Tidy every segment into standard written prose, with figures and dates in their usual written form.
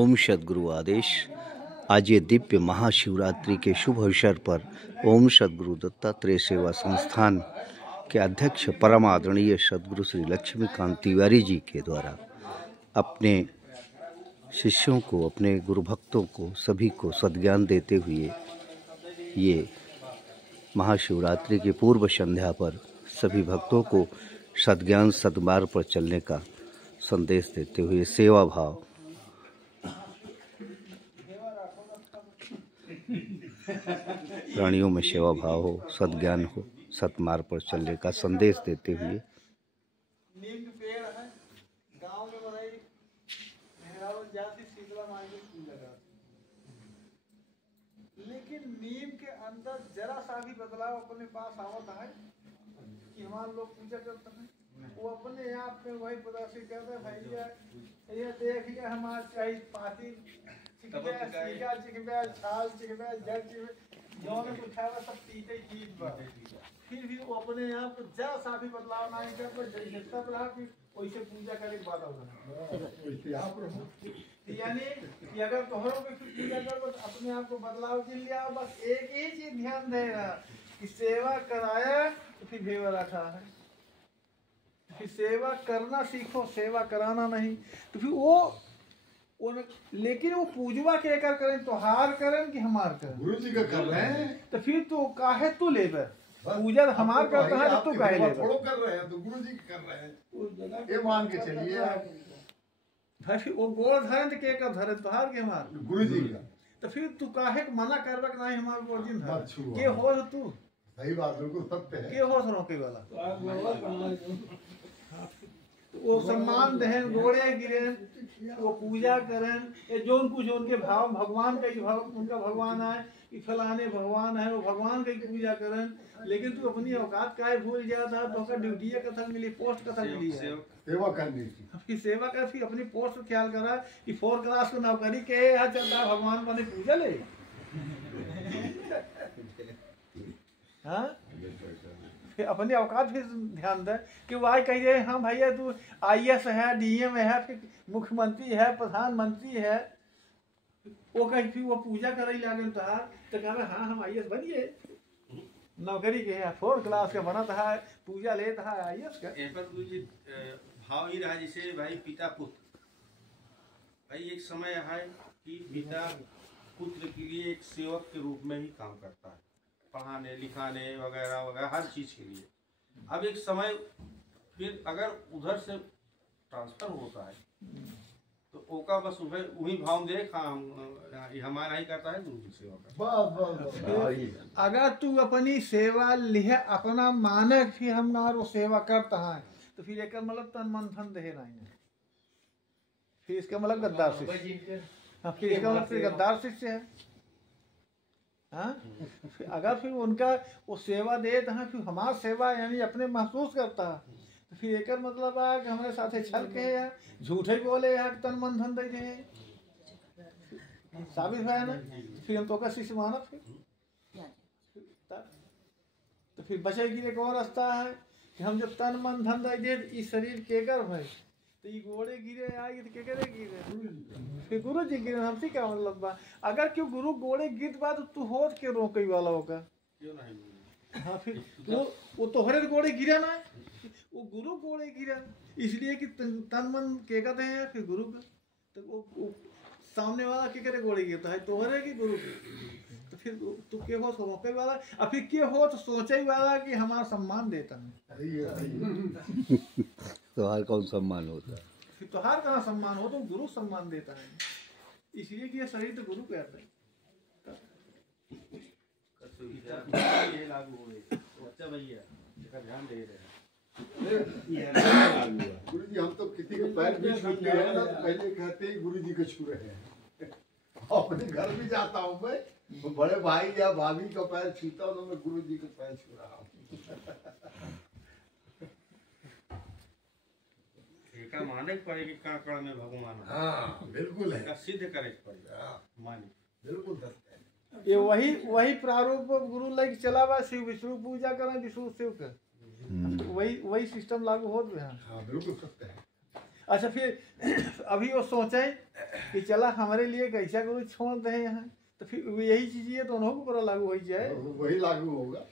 ओम सद्गुरु आदेश। आज ये दिव्य महाशिवरात्रि के शुभ अवसर पर ओम सद्गुरु दत्तात्रेय सेवा संस्थान के अध्यक्ष परम आदरणीय सद्गुरु श्री लक्ष्मीकांत तिवारी जी के द्वारा अपने शिष्यों को, अपने गुरु भक्तों को, सभी को सद्ज्ञान देते हुए ये महाशिवरात्रि की पूर्व संध्या पर सभी भक्तों को सद्ज्ञान सद्मार्ग पर चलने का संदेश देते हुए सेवा भाव, प्राणियों में सेवा भाव हो, सद्ज्ञान हो, सतमार्ग पर चलने का संदेश देते हुए नीम के पेड़ है गांव में बनाई मेहरावन जाती शीतला माई की पूजा करती, लेकिन नीम के अंदर जरा सा भी बदलाव अपने पास आवत है कि हमारे लोग पूजा करते हैं, वो अपने आप में वही प्रदर्शित करते हैं। भैया ये देखिए हमारे चाहिए पाती चिकबे छाल चिकबे जड़ चिकबे जो ने कुछ खावा सब पीते चीज पर, फिर भी वो अपने आप को जरा सा भी बदलाव नहीं करते, जितना रहा कि वैसे पूजा करे के बाद यानी कि अगर तोहरों पे पूजा करो तो अपने आप को बदलाव के लिया। बस एक ही चीज ध्यान दे रहा कि सेवा कराया तो फिर भेवर रखा है, फिर सेवा करना सीखो, सेवा कराना नहीं। तो फिर वो लेकिन वो पूजवा के कर करें, तोहार करें कि हमार करें, गुरु जी का कर रहे हैं तो फिर तो काहे तू लेबर पूजा हमार करता है तो तू काहे लेबर थोड़ो कर रहे हैं, तो गुरु जी कर रहे हैं ये मान के चलिए आप। फिर वो गोड़ धरे तो के कर धरे तोहार के हमार गुरु जी का, तो फिर तू काहे मना करबे कि नहीं हमार गोड़ दिन धर मत छुओ। के हो तू सही बात, बिल्कुल सत्य है। के हो रोके वाला वो सम्मान देहन, गोड़े गिरेन, वो पूजा करें, ये जोन कुछ उनके भाव भगवान का ही उनका भगवान है कि फलाने भगवान है, वो भगवान का ही पूजा करें। लेकिन तू अपनी औकात काहे भूल जाता, तो का ड्यूटी कथक मिली, पोस्ट कथक मिली है सेवा करने की। फिर सेवा कर, फिर अपनी पोस्ट को ख्याल करा कि 4 क्लास को नौकरी के यहाँ चलता भगवान बने पूजा ले। हाँ अपनी औकात भी ध्यान दे कि वो आई कहिए हाँ भैया तू IAS है, DM है, फिर मुख्यमंत्री है, प्रधानमंत्री है, वो कहीं फिर वो पूजा करे लागे तो कहे हाँ हम IAS बनिए, नौकरी के है 4 क्लास का बना था, पूजा लेता है IAS का। भाव ही रहा जैसे भाई पिता पुत्र, भाई एक समय है कि पिता पुत्र के लिए एक सेवक के रूप में ही काम करता है, पढ़ाने लिखाने वगैरह वगैरह हर चीज़ के लिए। अब एक समय फिर अगर उधर से ट्रांसफर होता है तो ओका बस वही भाव दे हमारा ही करता है, दूसरी सेवा करता। अगर तू अपनी सेवा लिहे अपना मानक फिर हम वो सेवा करता है तो फिर एक मतलब तन मन धन दे नहीं है, फिर इसका मतलब गद्दार शिष्य। हाँ फिर इसका मतलब फिर गद्दार शिष्य है। हाँ अगर फिर उनका वो सेवा देता है फिर हमारा सेवा यानी अपने महसूस करता है तो फिर एक मतलब है कि हमारे साथ छल के या झूठे बोले या तन मन धन दे दे साबित है ना, फिर हम तो का शिष्य माना फिर तो फिर बचे गिरे कौन रास्ता है कि हम जब तन मन धन दे इस शरीर के कर भाई तो ये घोड़े गिरे आएगी तो क्या करे गिरे, फिर गुरु जी गिरे हमसे क्या मतलब बा। अगर क्यों गुरु घोड़े गिर बा तो तू होत के रोके वाला होगा क्यों नहीं। हाँ फिर वो तोहरे घोड़े गिरा ना, वो गुरु घोड़े गिरा इसलिए कि तन मन के कहते हैं फिर गुरु का, तो वो सामने वाला के करे घोड़े गिरता है तोहरे की गुरु के, तो फिर तू के हो तो रोके वाला और फिर के हो तो सोचे वाला कि हमारा सम्मान देता है। त्योहार कौन सम्मान होता है, फिर त्योहार कहाँ सम्मान हो तो गुरु सम्मान देता है, इसलिए कि ये शरीर तो गुरु कहता है। ये लागू हो गई अच्छा भैया ध्यान दे रहे गुरु जी हम तो किसी के पैर भी छूते हैं ना तो पहले कहते ही गुरु जी को छू रहे हैं। अपने घर भी जाता हूँ मैं, बड़े भाई या भाभी का पैर छूता हूँ तो मैं गुरु जी का पैर छू रहा हूँ। का माने पड़ेगी काकड़ में भगवान। हाँ बिल्कुल है, सिद्ध करे पड़ेगा माने बिल्कुल सत्य है। ये वही प्रारूप गुरु लग चला हुआ, शिव विष्णु पूजा करें, विष्णु शिव का वही सिस्टम लागू हो गया। हाँ बिल्कुल सत्य है। अच्छा फिर अभी वो सोचे कि चला हमारे लिए एक ऐसा गुरु छोड़ दे यहाँ, तो फिर यही चीज ये दोनों को पूरा लागू हो जाए, वही लागू होगा।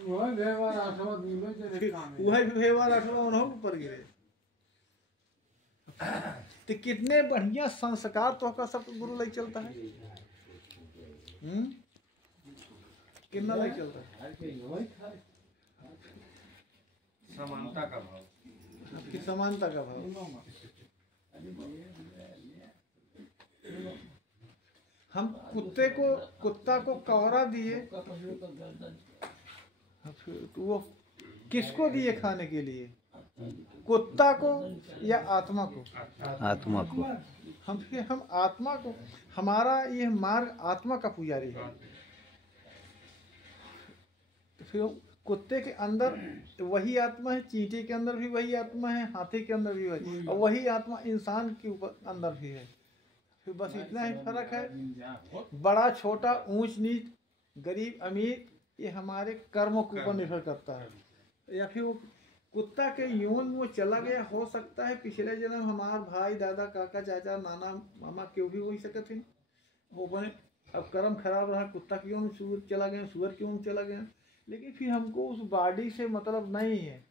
वही व्यवहार आठवां उन्हों के ऊपर गिरे। तो कितने बढ़िया संस्कार तो का सब गुरु ले चलता है, कितना ले चलता है, समानता का भाव, कि समानता का भाव। हम कुत्ता को कौरा दिए, वो किसको दिए खाने के लिए, कुत्ता को या आत्मा को? आत्मा को। हम आत्मा को, हमारा ये मार्ग आत्मा का पुजारी है। तो फिर कुत्ते के अंदर वही आत्मा है, चींटी के अंदर भी वही आत्मा है, हाथी के अंदर भी वही, और वही आत्मा इंसान के ऊपर अंदर भी है। फिर बस इतना ही फर्क है, बड़ा छोटा, ऊंच नीच, गरीब अमीर, ये हमारे कर्मों के ऊपर निर्भर करता है। या फिर वो कुत्ता के यून में वो चला गया, हो सकता है पिछले जन्म हमारे भाई, दादा, काका, चाचा, नाना, मामा क्यों भी हो ही सकते हैं, वो बने अब कर्म खराब रहा, कुत्ता क्यों में सूअर चला गया, सूअर क्यों में चला गया। लेकिन फिर हमको उस बॉडी से मतलब नहीं है,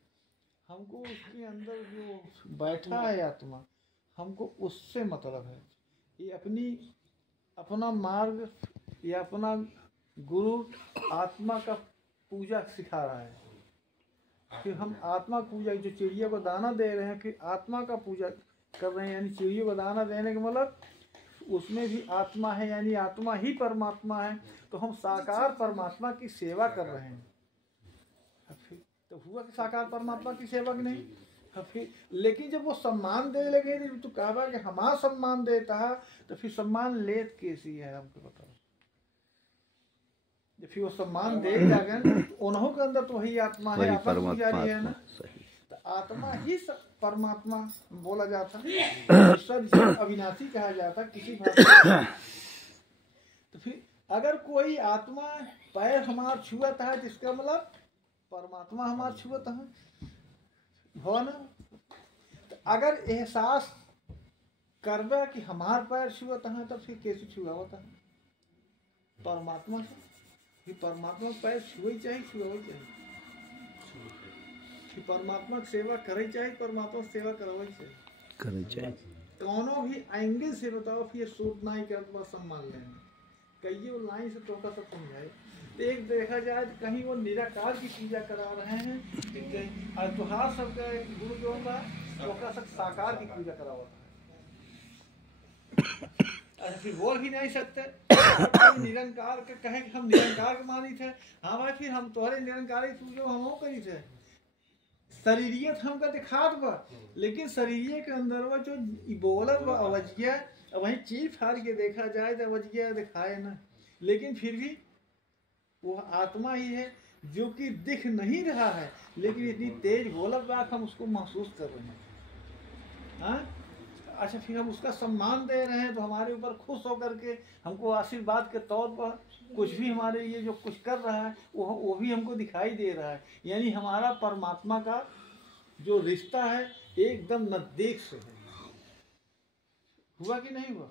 हमको उसके अंदर जो बैठा है आत्मा, हमको उससे मतलब है। ये अपना मार्ग या अपना गुरु आत्मा का पूजा सिखा रहा है। फिर हम आत्मा पूजा, जो चिड़िया को दाना दे रहे हैं, फिर आत्मा का पूजा कर रहे हैं, यानी चिड़िया को दाना देने का मतलब उसमें भी आत्मा है, यानी आत्मा ही परमात्मा है। तो हम साकार परमात्मा की सेवा कर रहे हैं। फिर तो हुआ कि साकार परमात्मा की सेवा की नहीं। फिर लेकिन जब वो सम्मान दे लगे, तो कहा कि हमारा सम्मान देता है, तो फिर सम्मान लेत कैसी है हमको बताओ। जब फिर वो सम्मान दे जाएगा, तो उन्हों के अंदर तो वही आत्मा है, आत्मा पुजारी है ना। तो आत्मा ही परमात्मा बोला जाता है, सब अविनाशी कहा जाता किसी भाषा। तो फिर अगर कोई आत्मा पैर हमारा छुआता है, जिसका मतलब परमात्मा हमारा छुआता है, हो ना। तो अगर एहसास करबे कि हमार पैर छुआता है, तब फिर कैसे छुआ होता है परमात्मा से। फिर परमात्मा पैर छुए चाहिए, छुआ चाहिए, फिर परमात्मा की सेवा करे चाहिए, परमात्मा की सेवा करवाई चाहिए। कौनों भी एंगल से बताओ, फिर सूट नहीं कर सम्मान लेना कहिए, वो लाइन से टोका सब समझाए। तो एक देखा जाए तो कहीं वो निराकार की पूजा करा रहे हैं, ठीक है, और तुहार सबका गुरु जो होगा वो सब साकार की पूजा करा होता है। फिर बोल भी नहीं सकते निरंकार के कहे कि हम निरंकार के मानी थे। हाँ भाई, फिर हम तोहरे निरंकार तू जो हम करी थे, शरीरियत हमका दिखात बा, लेकिन शरीरिय के अंदर वो जो बोलत बा अवजिया, वहीं चीर फाड़ के देखा जाए तो अवजिया दिखाए ना, लेकिन फिर भी वो आत्मा ही है जो कि दिख नहीं रहा है, लेकिन इतनी तेज बोलत बा हम उसको महसूस कर रहे हैं। हाँ अच्छा, फिर हम उसका सम्मान दे रहे हैं, तो हमारे ऊपर खुश होकर के हमको आशीर्वाद के तौर पर कुछ भी हमारे लिए जो कुछ कर रहा है वो भी हमको दिखाई दे रहा है। यानी हमारा परमात्मा का जो रिश्ता है एकदम नजदीक से है। हुआ कि नहीं हुआ?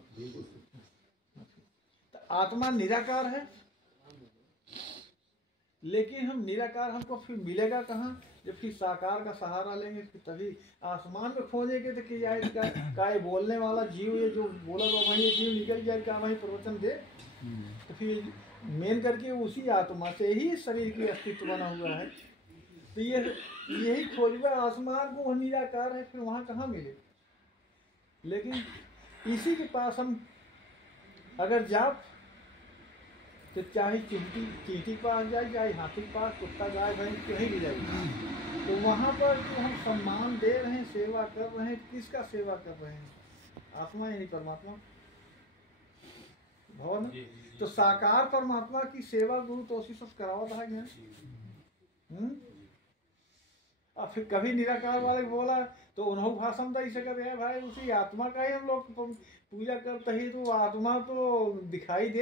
तो आत्मा निराकार है, लेकिन हम निराकार हमको फिर मिलेगा कहाँ? जब फिर साकार का सहारा लेंगे, फिर तभी आसमान में खोजेंगे तो कि का बोलने वाला जीव, ये जो बोला वही जीव निकल जाए, क्या वही प्रवचन दे। तो फिर मेन करके उसी आत्मा से ही शरीर की अस्तित्व बना हुआ है। तो यही खोजबा आसमान को, वह निराकार है, फिर वहाँ कहाँ मिले। लेकिन इसी के पास हम अगर जाप, तो चाहे चींटी पास जाए, चाहे हाथी पास, कुत्ता, गाय, भैंस कहीं भी जाए, तो वहाँ पर जो हम सम्मान दे रहे हैं, सेवा कर रहे हैं, किसका सेवा कर रहे हैं? आत्मा यानी परमात्मा भवन। तो साकार परमात्मा की सेवा गुरु तो उसी सब करावा था क्या? और फिर कभी निराकार वाले बोला तो उन्होंने भाषण दे सकते हैं, भाई उसी आत्मा का ही हम लोग पूजा करते ही, तो आत्मा तो दिखाई दे